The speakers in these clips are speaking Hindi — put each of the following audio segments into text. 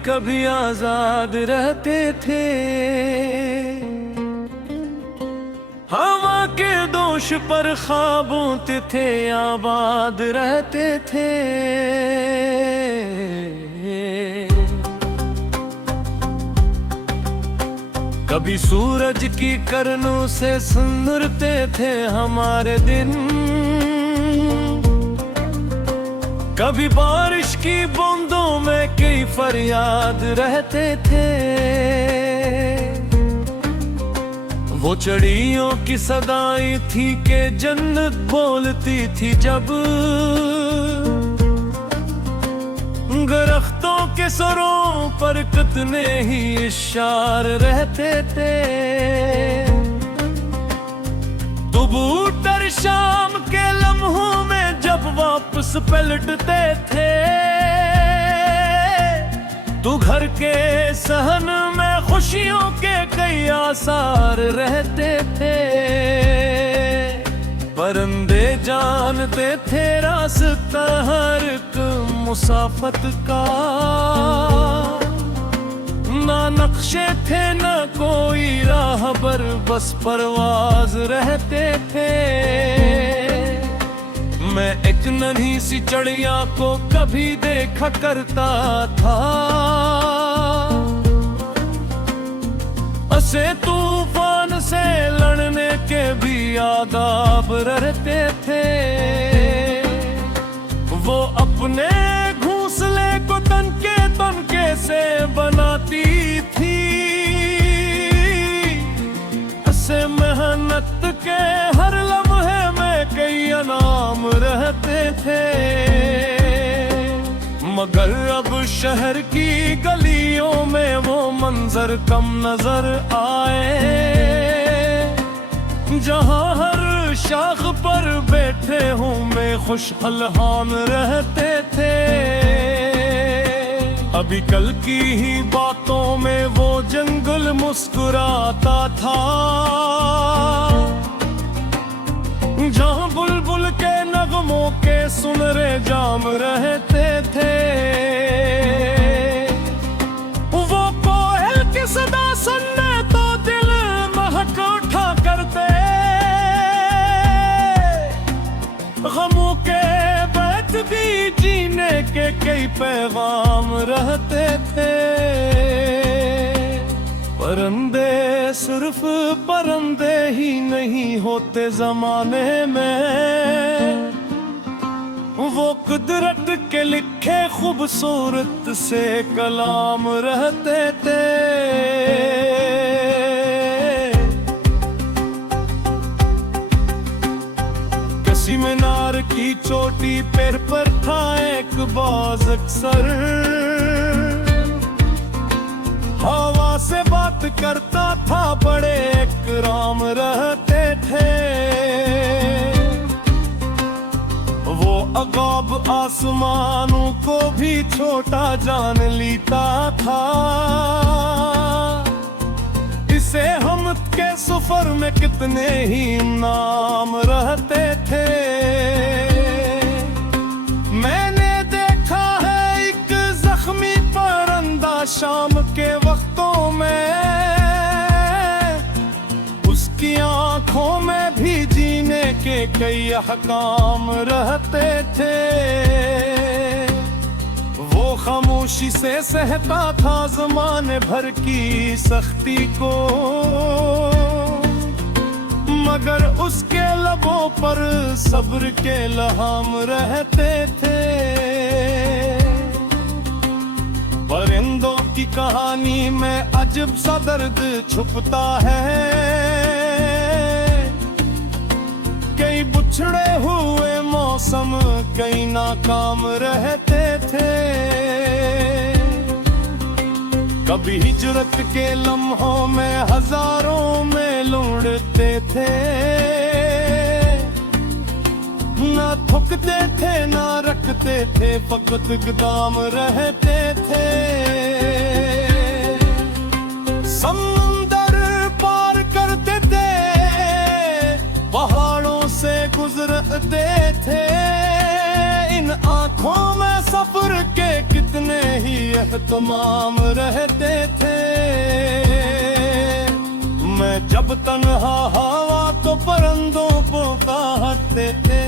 कभी आजाद रहते थे। हवा के दोष पर ख्वाबों थे आबाद रहते थे। कभी सूरज की किरणों से सुंदरते थे हमारे दिन, कभी बारिश की बूंदों में कई फरियाद रहते थे। वो चिड़ियों की सदाई थी कि जन्नत बोलती थी जब, दरख्तों के सरों पर कितने ही इशार रहते थे। कबूतर शाम के लम्हों में जब वापस पलटते थे, तो घर के सहन में खुशियों के कई आसार रहते थे। परिंदे जानते थे रास्ता हर एक मुसाफत का, ना नक्शे थे ना कोई राह पर बस परवाज रहते थे। मैं एक नन्ही सी चिड़िया को कभी देखा करता था, ऐसे तूफान से लड़ने के भी आदाब रहते थे। वो अपने घोंसले को तनके से बनाती थी, ऐसे मेहनत के हर लम्हे में कई इनाम रहते थे। मगर अब शहर की गलियों में वो मंजर कम नजर आए, जहां हर शाख पर बैठे हूँ मैं खुशहाल रहते थे। अभी कल की ही बातों में वो जंगल मुस्कुराता था, जहां बुलबुल के नगमों के सुनहरे जाम रहते थे। वो कोयल की सदा सुनने तो दिल महक उठा करते, गमों के बैठ भी जीने के कई पैगाम रहते थे। परिंदे सिर्फ परिंदे ही नहीं होते जमाने में, वो कुदरत के लिखे खूबसूरत से कलाम रहते थे। किसी मीनार की चोटी पैर पर था एक बाज अक्सर, हवा से बात करता था बड़े इकराम रहते थे। वो अगाब आसमानों को भी छोटा जान लेता था, इसे हम के सफर में कितने ही नाम रहते थे। मैंने देखा है एक जख्मी परिंदा शाम के वक्तों में, उसकी आंखों में भी जीने के कई अहकाम रहते थे। वो खामोशी से सहता था ज़माने भर की सख्ती को, मगर उसके लबों पर सब्र के लहाम रहते थे। परिंदों की कहानी में अजब सा दर्द छुपता है, कई बिछड़े हुए मौसम कई नाकाम रहते थे। कभी हिजरत के लम्हों में हजारों में लौटते थे, ना थकते थे ना रखते थे, फकत कदम रहते थे। समंदर पार करते थे, पहाड़ों से गुजरते थे, इन आंखों में सफर के कितने ही एहतमाम रहते थे। मैं जब तन्हा हवा तो परिंदों को कहते थे।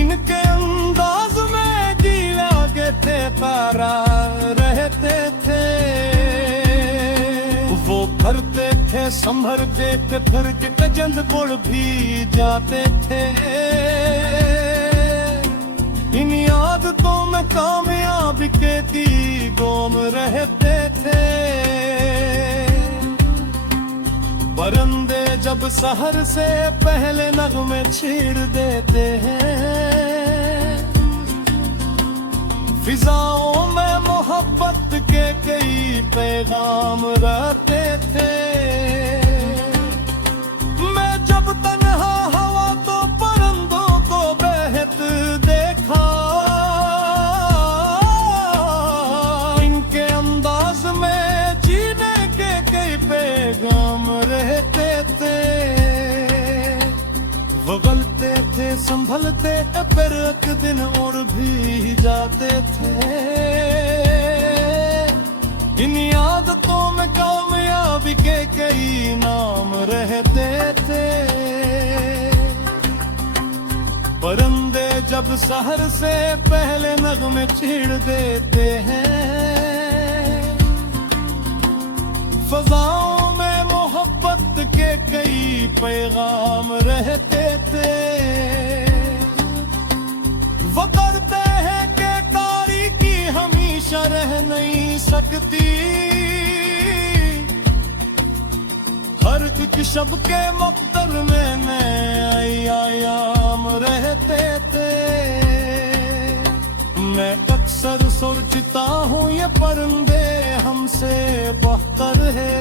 इनके अंदाज में जी लागे थे तारा रहते थे। वो करते थे संभरते थे फिर के जंदपुर भी जाते थे। इन आदतों में कामयाबी के दी गोम रहते थे। परिंदे जब शहर से पहले नगमे छेड़ देते हैं। फिजाओं में मोहब्बत के कई पैगाम रहते थे। मैं जब तन्हा हवा तो परिंदों को बहत देखा। इनके अंदाज में जीने के कई पैगाम रहते थे। वो गलते थे संभलते फिर एक दिन और भी जाते थे। इन आदतों में कामयाबी के कई नाम रहते थे। परिंदे जब शहर से पहले नगमे छेड़ देते हैं। फजाओं में मोहब्बत के कई पैगाम रहते थे। वो करते हैं कि तारीकी हमेशा रह नहीं सकती। हर एक शब के मुक़द्दर में नए आयाम रहते थे। मैं अक्सर सोचता हूँ ये परिंदे हमसे बेहतर है।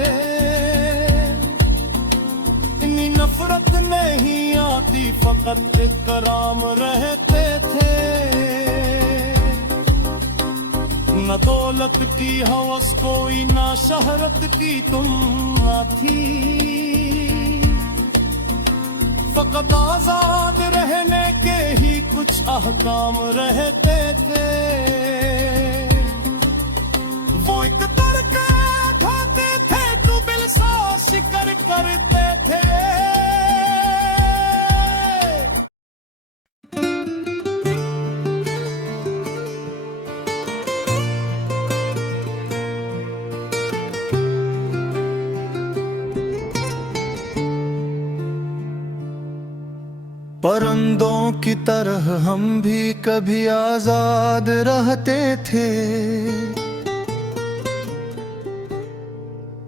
इतनी नफरत नहीं आती फकत इकराम रहते थे। न दौलत की हवस कोई ना शहरत की तुम थी। फकत आजाद रहने के ही कुछ अहकाम रहते थे। वो एक तड़के उठाते थे तो बिलसा शिकर करते थे। परिंदों की तरह हम भी कभी आजाद रहते थे।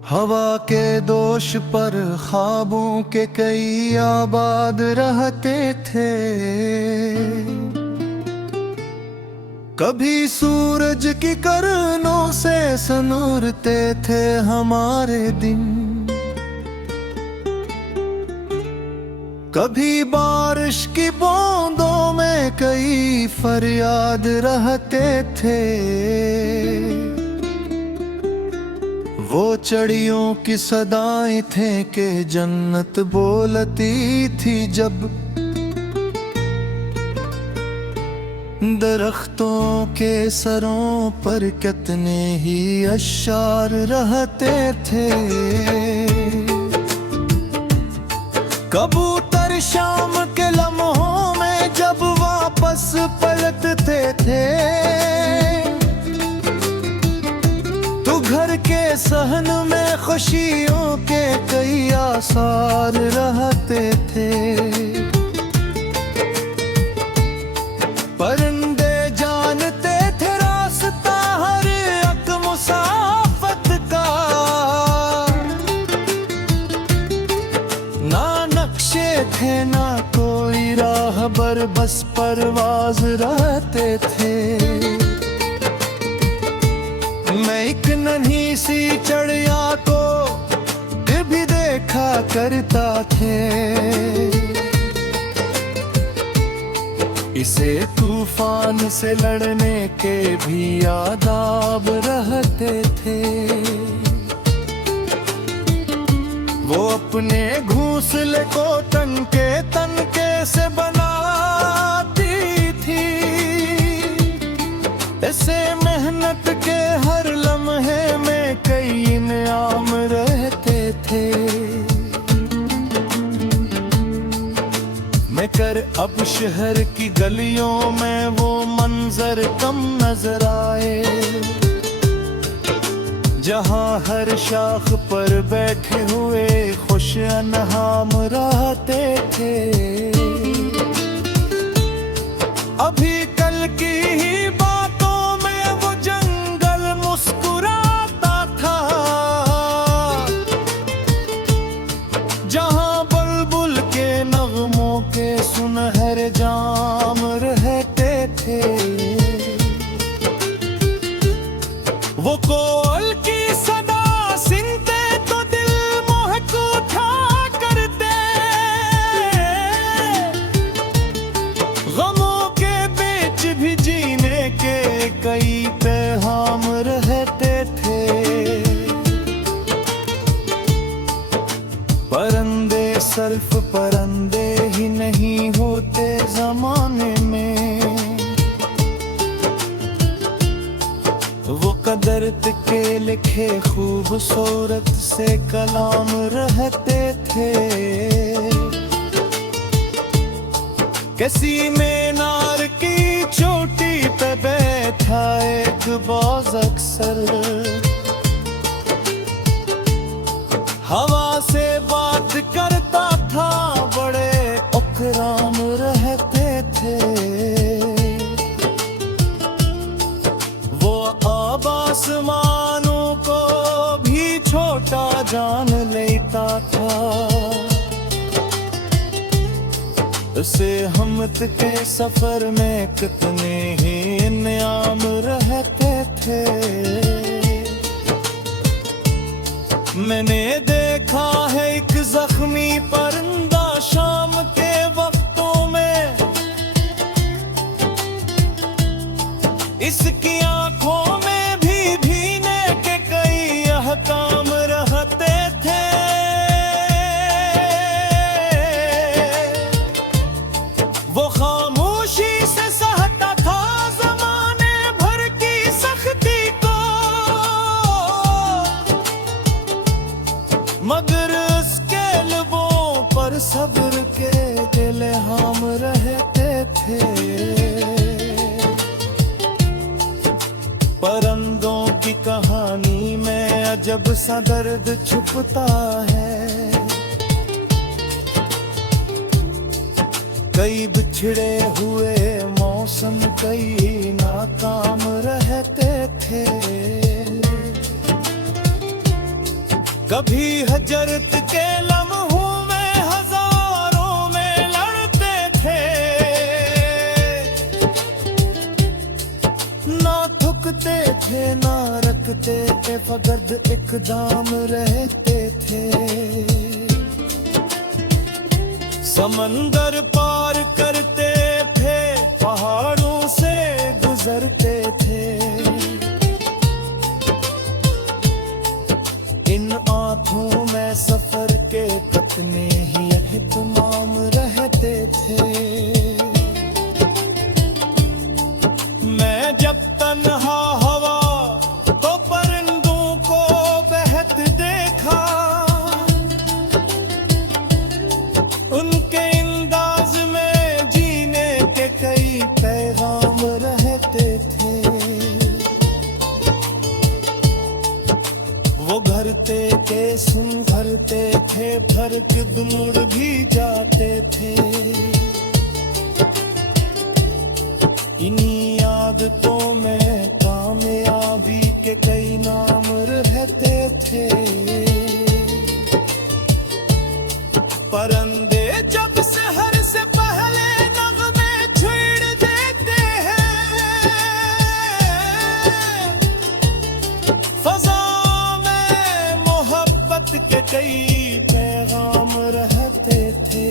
हवा के दोष पर ख्वाबों के कई आबाद रहते थे। कभी सूरज की किरणों से सनूरते थे हमारे दिन। कभी बारिश की बूंदों में कई फरियाद रहते थे। वो चिड़ियों की सदाएं थे कि जन्नत बोलती थी जब। दरख्तों के सरों पर कितने ही अशार रहते थे। कबूतर शाम के लम्हों में जब वापस पलटते थे। तो घर के सहन में खुशियों के कई आसार रहते थे। परिंदे जानते थे रास्ता हर एक मुसाफत का। ना नक्शे थे ना कोई राहबर बस परवाज रहते थे। मैं एक नन्ही सी चिड़िया को भी देखा करता थे। इसे तूफान से लड़ने के भी आदाब रहते थे। वो अपने घोंसले को तनके से बनाती थी। कर अब शहर की गलियों में वो मंजर कम नजर आए, जहाँ हर शाख पर बैठे हुए खुश अनहाम रहते थे। अभी कल की ही बातों में वो जंगल मुस्कुराता था, जहाँ बुलबुल के नगमों के सुनहरे जाम रहते थे। वो कोयल की सदा सुनते तो दिल मोहक उठा करते, गमों के बीच भी जीने के कई पैगाम रहते थे। परंदे सिर्फ परंदे ही नहीं होते जमाने में, वो कदरत के लिखे खूबसूरत से कलाम रहते थे। किसी मीनार की चोटी पे बैठा एक बाज अक्सर, हवा से बात करता था, बड़े इकराम रहते थे। वो अब आसमानों को भी छोटा जान लेता था, उसे हमत के सफर में कितने ही इनाम रहते थे। मैंने देखा है एक जख्मी परिंदा शाम के वक्तों में, इसकी आंखों में भी भीने के कई अहकाम रहते थे। वो खामोशी से सहता था जमाने भर की सख्ती को, मगर उसके लबों पर सब्र के इल्हाम रहते थे। परिंदों की कहानी में अजब सा दर्द छुपता है, कई बिछड़े हुए मौसम कई नाकाम रहते थे। कभी हजरत के लम्हों में हजारों में लड़ते थे, ना थकते थे ना रखते थे, फकत इकदाम रहते थे। समंदर पार करते थे, पहाड़ों से गुजरते थे, इन आंखों में सफर के कितने ही एहतमाम रहते थे। मैं जब तन्हा हवा तो परिंदों को बहत देखा, उनके अंदाज में जीने के कई पैगाम रहते थे। वो घरते के सुन भरते थे, फर्क दूर भी जाते थे। इन्हीं आदतों में कामयाबी के कई नाम रहते थे। परंदे जब शहर से पहले नगमे छेड़ देते हैं, फजा में मोहब्बत के कई पैगाम रहते थे।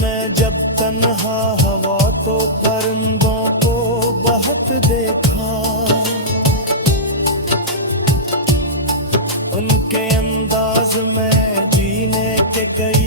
मैं जब तन्हा हवा तो परिंदों को बहुत देखा, उनके अंदाज में जीने के कई